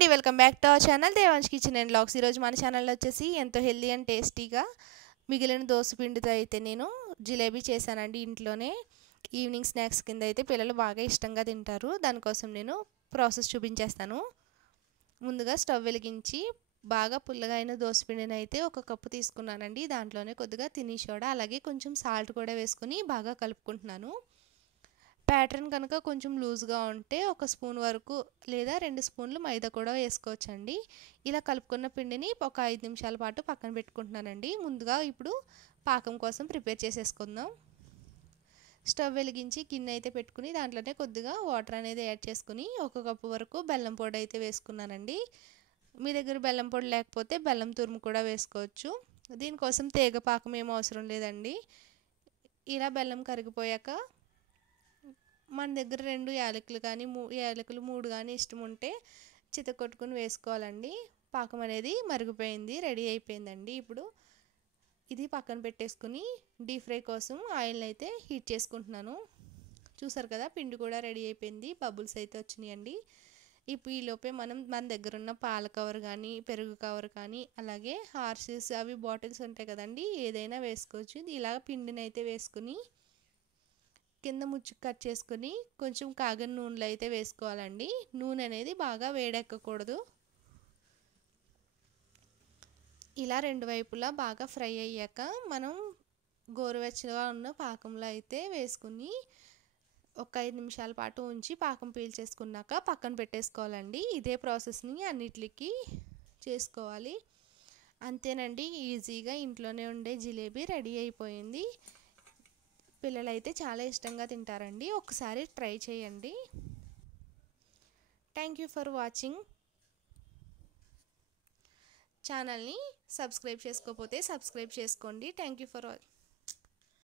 అండి, welcome back to our channel Devansh kitchen and vlogs. ఈరోజు మన ఛానల్లో వచ్చేసి ఎంతో హెల్దీ అండ్ టేస్టీగా మిగిలిన దోస పిండితో అయితే నేను జిలేబీ చేశానండి ఇంట్లోనే. ఈవినింగ్ స్నాక్స్ కింద అయితే పిల్లలు బాగా ఇష్టంగా తింటారు. దానికోసం నేను ప్రాసెస్ చూపించేస్తాను. ముందుగా స్టవ్ వెలిగించి బాగా పుల్లగా అయిన దోస పిండిని అయితే ఒక కప్పు తీసుకున్నానండి. దాంట్లోనే కొద్దిగా తిని సోడా అలాగే కొంచెం సాల్ట్ కూడా వేసుకుని బాగా కలుపుకుంటున్నాను. ప్యాటర్న్ కనుక కొంచెం లూజ్గా ఉంటే ఒక స్పూన్ వరకు లేదా 2 స్పూన్లు మైదా కూడా వేసుకోవచ్చండి. ఇలా కలుపుకున్న పిండిని ఒక 5 నిమిషాల పాటు పక్కన పెట్టుకుంటున్నానండి. ముందుగా ఇప్పుడు పాకం కోసం ప్రిపేర్ చేసేసుకుందాం. స్టవ్ వెలిగించి గిన్నె అయితే పెట్టుకుని దాంట్లోనే కొద్దిగా వాటర్ అనేది యాడ్ చేసుకుని ఒక కప్పు వరకు బెల్లం పొడి అయితే వేసుకున్నానండి. మీ దగ్గర బెల్లం పొడి లేకపోతే బెల్లం తురుము కూడా వేసుకోవచ్చు. దీనికోసం తీగ పాకం ఏం అవసరం లేదండి. ఇలా బెల్లం కరిగిపోయాక మన దగ్గర 2 యాలకులు కానీ యాలకులు 3 కానీ ఇష్టం ఉంటే చితకొట్టుకుని వేసుకోవాలండి. పాకం అనేది మరిగిపోయింది, రెడీ అయిపోయిందండి. ఇప్పుడు ఇది పక్కన పెట్టేసుకుని డీప్ ఫ్రై కోసం ఆయిల్ని అయితే హీట్ చేసుకుంటున్నాను. చూసారు కదా, పిండి కూడా రెడీ అయిపోయింది, బబుల్స్ అయితే వచ్చినాయండి. ఇప్పుడు ఈలోపే మన దగ్గర ఉన్న పాల కవర్ కానీ పెరుగు కవర్ కానీ అలాగే హార్సెస్ అవి బాటిల్స్ ఉంటాయి కదండి, ఏదైనా వేసుకోవచ్చు. ఇలా పిండిని అయితే వేసుకుని కింద ముచ్చు కట్ చేసుకుని కొంచెం కాగిన నూనెలో అయితే వేసుకోవాలండి. నూనె అనేది బాగా వేడెక్కకూడదు. ఇలా రెండు వైపులా బాగా ఫ్రై అయ్యాక మనం గోరువెచ్చగా ఉన్న పాకంలో అయితే వేసుకుని ఒక 5 నిమిషాల పాటు ఉంచి పాకం పీల్చేసుకున్నాక పక్కన పెట్టేసుకోవాలండి. ఇదే ప్రాసెస్ని అన్నిటికీ చేసుకోవాలి. అంతేనండి, ఈజీగా ఇంట్లోనే ఉండే జిలేబీ రెడీ అయిపోయింది. పిల్లలైతే చాలా ఇష్టంగా తింటారండి. ఒకసారి ట్రై చేయండి. Thank you for watching. ఛానల్ని సబ్స్క్రైబ్ చేసుకోకపోతే సబ్స్క్రైబ్ చేసుకోండి. Thank you for watching.